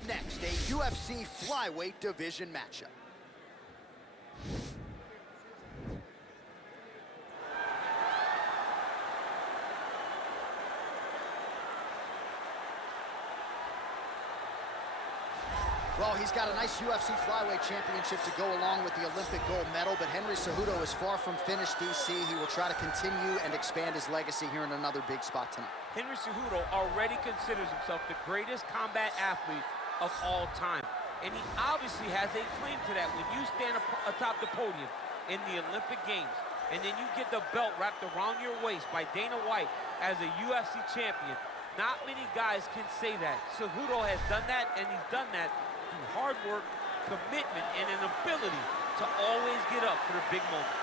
Up next, a UFC flyweight division matchup. Well, he's got a nice UFC flyweight championship to go along with the Olympic gold medal, but Henry Cejudo is far from finished, DC. He will try to continue and expand his legacy here in another big spot tonight. Henry Cejudo already considers himself the greatest combat athlete of all time. And he obviously has a claim to that. When you stand atop the podium in the Olympic Games, and then you get the belt wrapped around your waist by Dana White as a UFC champion, not many guys can say that. Cejudo has done that, and he's done that through hard work, commitment, and an ability to always get up for the big moments.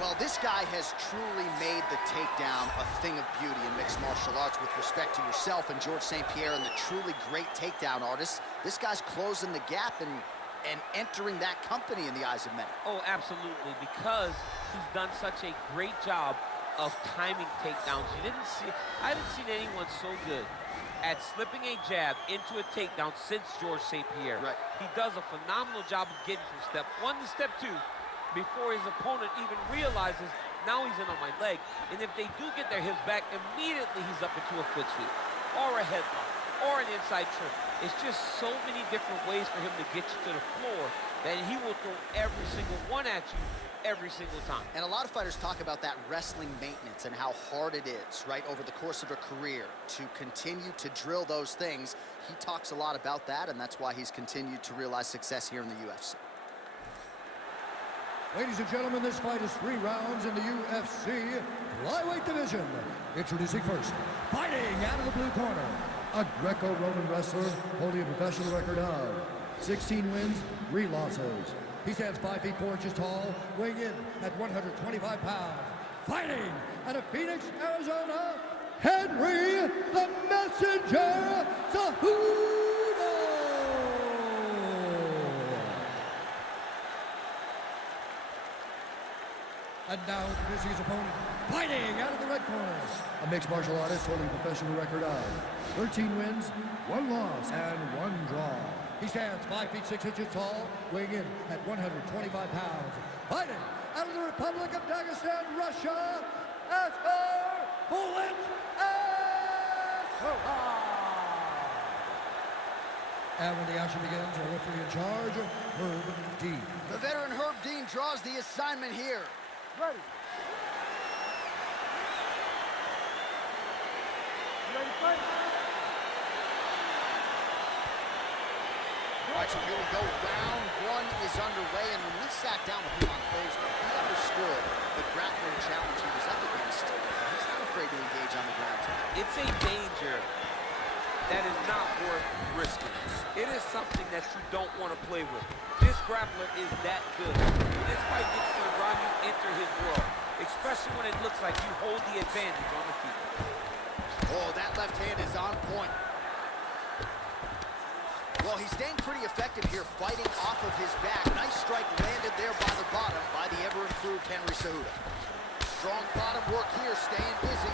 Well, this guy has truly made the takedown a thing of beauty in mixed martial arts with respect to yourself and George St. Pierre and the truly great takedown artists. This guy's closing the gap and entering that company in the eyes of many. Oh, absolutely, because he's done such a great job of timing takedowns. I haven't seen anyone so good at slipping a jab into a takedown since George St. Pierre. Right. He does a phenomenal job of getting from step one to step two before his opponent even realizes, now he's in on my leg. And if they do get their hips back, immediately he's up into a foot sweep, or a headlock, or an inside choke. It's just so many different ways for him to get you to the floor that he will throw every single one at you every single time. And a lot of fighters talk about that wrestling maintenance and how hard it is, right, over the course of a career to continue to drill those things. He talks a lot about that, and that's why he's continued to realize success here in the UFC. Ladies and gentlemen, this fight is 3 rounds in the UFC flyweight division. Introducing first, fighting out of the blue corner, a Greco-Roman wrestler holding a professional record of 16 wins, 3 losses. He stands 5 feet 4 inches tall, weighing in at 125 pounds. Fighting out of Phoenix, Arizona, Henry the Messenger Cejudo. And now introducing his opponent, fighting out of the red corner, a mixed martial artist holding a professional record of 13 wins, 1 loss, and 1 draw. He stands 5 feet 6 inches tall, weighing in at 125 pounds. Fighting out of the Republic of Dagestan, Russia, Askar Askarov. And when the action begins, our referee in charge, Herb Dean. The veteran Herb Dean draws the assignment here. Ready. Ready, fight. All right, so here we go. Round 1 is underway, and when we sat down with him on Thursday, he understood the grappling challenge he was up against. He's not afraid to engage on the ground tonight. It's a danger that is not worth risking. It is something that you don't want to play with. This grappler is that good. When this fight gets to the ground, you enter his world, especially when it looks like you hold the advantage on the feet. Oh, that left hand is on point. Well, he's staying pretty effective here, fighting off of his back. Nice strike landed there by the bottom by the ever-improved Henry Cejudo. Strong bottom work here, staying busy.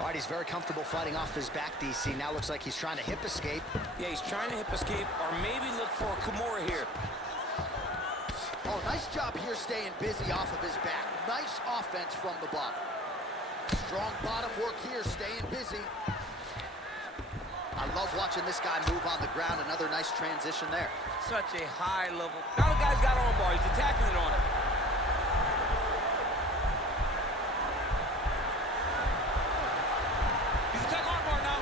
All right, he's very comfortable fighting off his back, DC. Now looks like he's trying to hip escape. Yeah, he's trying to hip escape or maybe look for a Kimura here. Oh, nice job here staying busy off of his back. Nice offense from the bottom. Strong bottom work here, staying busy. I love watching this guy move on the ground. Another nice transition there. Such a high level. Now the guy's got arm bar. He's attacking it on him. He's attacking arm bar now.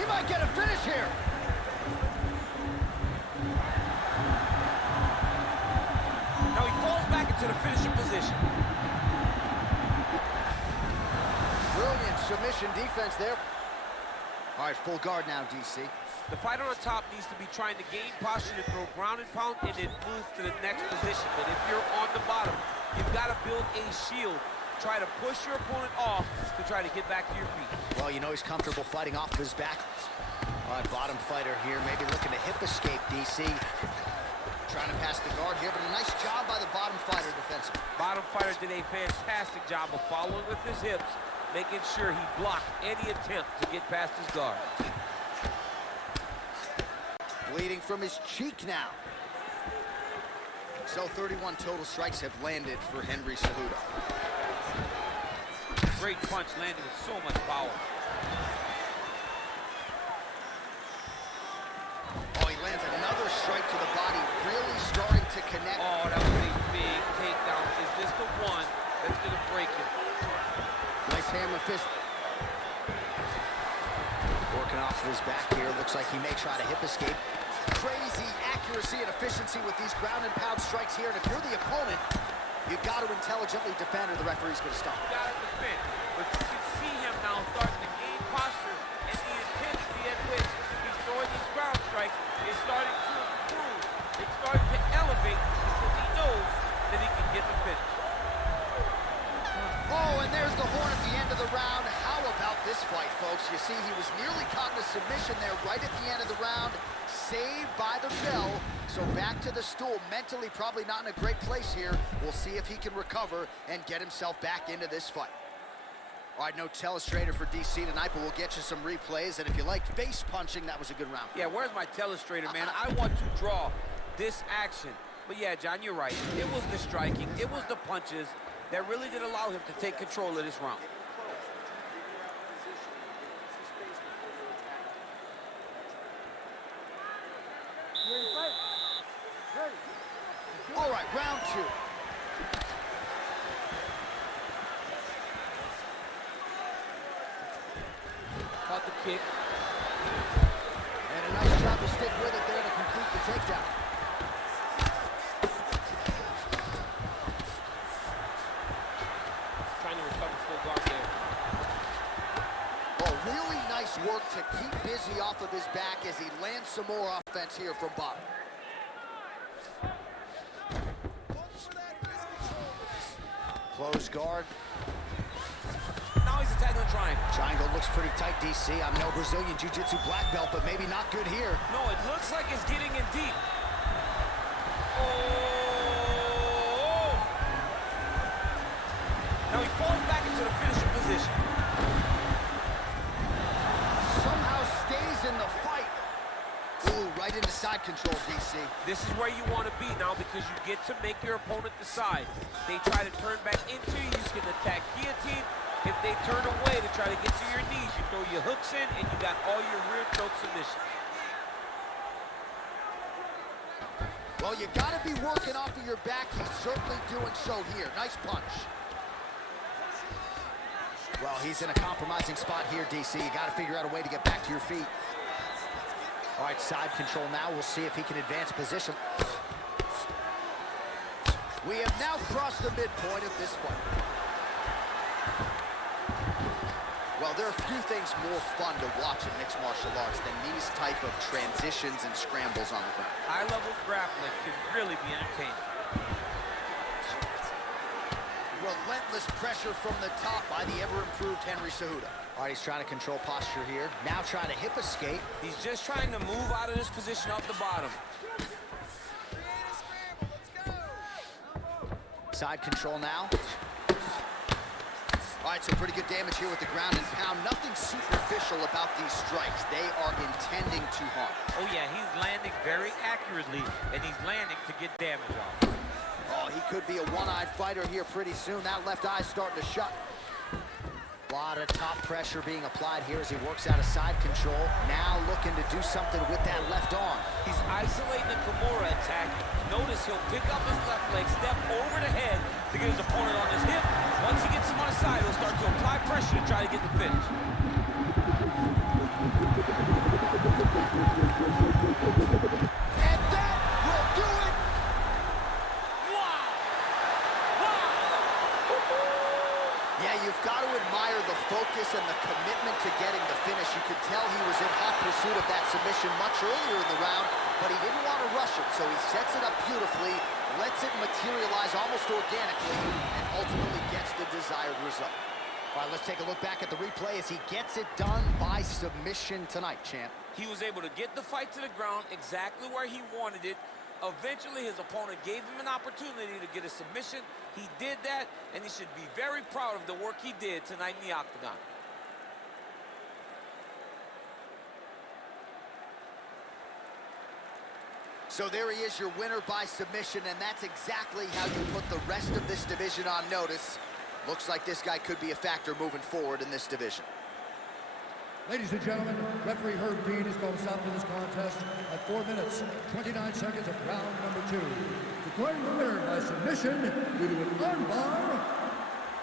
He might get a finish here. Now he falls back into the finishing position. Brilliant submission defense there. All right, full guard now, DC. The fighter on top needs to be trying to gain posture to throw ground and pound and then move to the next position. But if you're on the bottom, you've got to build a shield. Try to push your opponent off to try to get back to your feet. Well, you know he's comfortable fighting off of his back. All right, bottom fighter here, maybe looking to hip escape, DC. Trying to pass the guard here, but a nice job by the bottom fighter defensively. Bottom fighter did a fantastic job of following with his hips, making sure he blocked any attempt to get past his guard. Bleeding from his cheek now. So 31 total strikes have landed for Henry Cejudo. Great punch landing with so much power. Oh, he lands another strike to the body, really starting to connect. Oh, that was a big takedown. Is this the one that's going to break him? Nice hammer fist. Working off of his back here. Looks like he may try to hip escape. Crazy accuracy and efficiency with these ground and pound strikes here. And if you're the opponent, you got to intelligently defend or the referee's going to stop. You got to defend. But you can see him now starting to gain posture, and the intensity at which he's throwing these ground strikes is starting to improve. It's starting to elevate because he knows that he can get the finish. Oh, and there's the horn at the end of the round. How about this fight, folks? You see, he was nearly caught in a submission there right at the end of the round. Saved by the bell. So back to the stool. Mentally probably not in a great place here. We'll see if he can recover and get himself back into this fight. All right, no telestrator for DC tonight, but we'll get you some replays. And if you like face punching, that was a good round. Yeah, where's my telestrator, man? I want to draw this action. But yeah, John, you're right. It was the striking, it was the punches that really did allow him to take control of this round. All right, round two. Caught the kick. And a nice job to stick with it there to complete the takedown. Trying to recover full guard there. Oh, really nice work to keep busy off of his back as he lands some more offense here from bottom. Close guard. Now he's attacking the triangle. Triangle looks pretty tight, DC. I'm no Brazilian Jiu-Jitsu black belt, but maybe not good here. No, it looks like it's getting in deep. Oh! Now he falls back into the finishing position. Somehow stays in the fight. Ooh, right into side control, DC. This is where you want to be now because you get to make your opponent decide. They try to turn back into you, you can attack guillotine. If they turn away to try to get to your knees, you throw your hooks in and you got all your rear choke submission. Well, you got to be working off of your back. He's certainly doing so here. Nice punch. Well, he's in a compromising spot here, DC. You got to figure out a way to get back to your feet. All right, side control now. We'll see if he can advance position. We have now crossed the midpoint of this fight. Well, there are a few things more fun to watch in mixed martial arts than these type of transitions and scrambles on the ground. High-level grappling can really be entertaining. Relentless pressure from the top by the ever-improved Henry Cejudo. All right, he's trying to control posture here. Now trying to hip escape. He's just trying to move out of this position off the bottom. Side control now. All right, so pretty good damage here with the ground and pound. Nothing superficial about these strikes. They are intending to harm. Oh, yeah, he's landing very accurately, and he's landing to get damage off. Oh, he could be a one-eyed fighter here pretty soon. That left eye's starting to shut. A lot of top pressure being applied here as he works out of side control. Now looking to do something with that left arm. He's isolating the Kimura attack. Notice he'll pick up his left leg, step over the head to get his opponent on his hip. Once he gets him on his side, he'll start to apply pressure to try to get the finish. And that will do it. Wow! Wow! Yeah, you've got to admire the focus and the commitment to getting the finish. You could tell he was in hot pursuit of that submission much earlier in the round, but he didn't want to rush it, so he sets it up beautifully, lets it materialize almost organically, and ultimately gets the desired result. All right, let's take a look back at the replay as he gets it done by submission tonight, champ. He was able to get the fight to the ground exactly where he wanted it. Eventually, his opponent gave him an opportunity to get a submission. He did that, and he should be very proud of the work he did tonight in the octagon. So there he is, your winner by submission, and that's exactly how you put the rest of this division on notice. Looks like this guy could be a factor moving forward in this division. Ladies and gentlemen, referee Herb Dean has called a stop to this contest at 4 minutes, 29 seconds of round number 2. Declaring the winner by submission due to an armbar,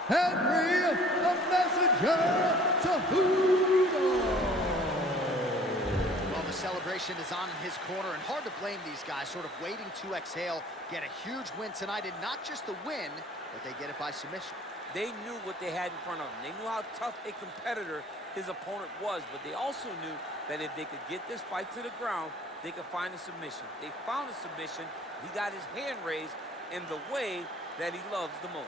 Henry the Messenger Cejudo. Well, the celebration is on in his corner, and hard to blame these guys, sort of waiting to exhale, get a huge win tonight, and not just the win, but they get it by submission. They knew what they had in front of them. They knew how tough a competitor his opponent was, but they also knew that if they could get this fight to the ground, they could find a submission. They found a submission. He got his hand raised in the way that he loves the most.